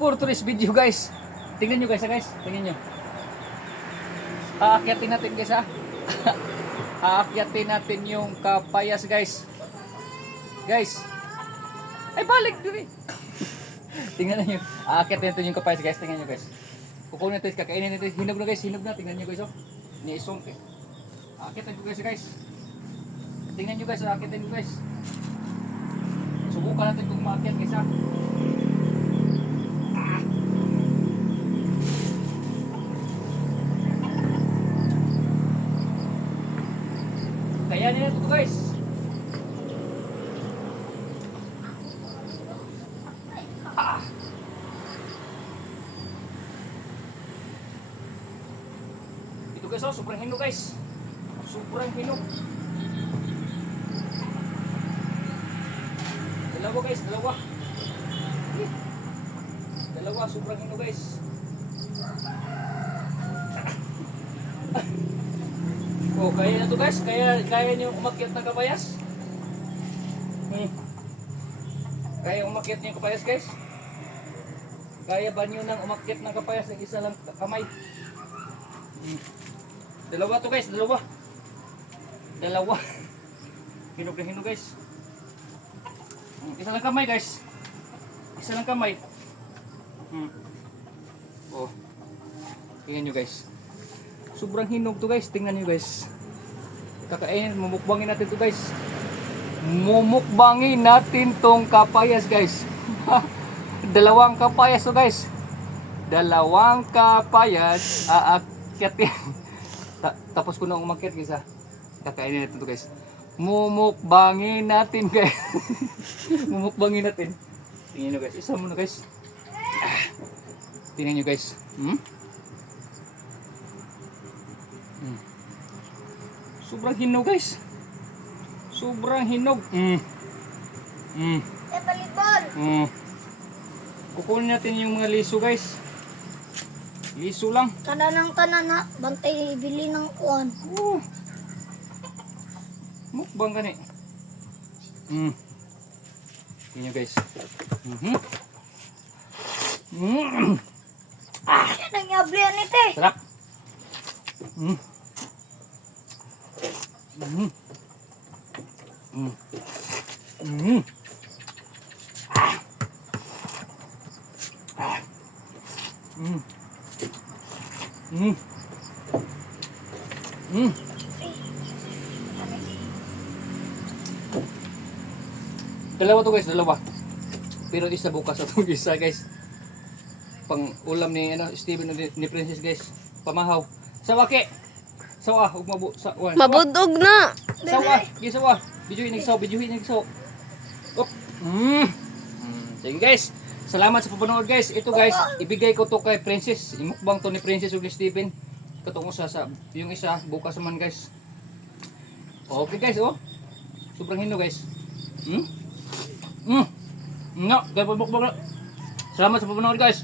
for today's video guys. Tingnan nyo guys, ha, guys. Tingnan nyo. Aakyatin natin guys ha. Aakyatin natin yung kapayas guys. Guys. Ay balik diri. Tingnan nyo. Aakyatin natin yung kapayas guys. Tingnan nyo guys. Kukunin natin, kakainin natin. Hinog na guys, hinog na. Tingnan nyo guys oh. Ni isong eh. Aakyatin ko guys guys. Tingnan nyo guys, aakyatin ko guys. Subukan natin kung maakyat guys ha. Guys oh, sobrang hinog guys. Sobrang hinog. Dalawa guys, dalawa. Dalawa, sobrang hinog guys. Oh, kaya na to guys. Kaya kaya niyo umakyat ng kapayas. Hmm. Kaya umakyat niyo yung kapayas guys. Kaya ba niyo nang umakyat ng kapayas ng isa lang kamay? Hmm. Dalawa to guys, dalawa. Dalawa. Hinog na hinog guys. Hmm, Isa lang kamay guys. Isa lang kamay. Hmm. Oh. Tingnan nyo guys. Sobrang hinog to guys. Tingnan nyo guys. Kakainin, mumukbangin natin to guys. Mumukbangin natin tong kapayas guys. Dalawang kapayas to guys. Dalawang kapayas. Aakyatin. Ta- tapos ko na umakyat guys ha. Kakainin natin to guys. Mumukbangin natin guys. Mumukbangin natin. Tingnan nyo guys. Isa muna guys. Ah. Tingnan nyo guys. Hmm? Hmm. Sobrang hinog guys. Sobrang hinog. Mm. Mm. Eh, balibol! Mm. Kukunin natin yung mga liso guys. Liso lang. Kada ng tanan ha, bantay bili ng kuwan. Uh. Mukbang gani. Mm. Tingnan guys. Mhm. Mm. Yan ang yablian nito eh. Sarap. Mm. Mm. Mm. Mm. Ah. Ah. Mm. Mm. Mm. Dalawa to guys, dalawa. Pero isa bukas atong isa guys. Pang ulam ni ano Steven ni, ni Princess guys. Pamahaw. Sawake. Sawa, ug mabu sa wan. Mabudog na. Sawa, gi sawa. Bijuhin nagsaw, bijuhin nagsaw. Op. Mm. Mm. Sige guys. Salamat sa panonood guys. Ito guys, ibigay ko to kay Princess. Imukbang to ni Princess ug ni Steven. Katong usa sa yung isa bukas naman guys. Okay guys, oh. Sobrang hinog guys. Hmm? Hmm. No, kaya pabukbang na. Salamat sa panonood guys.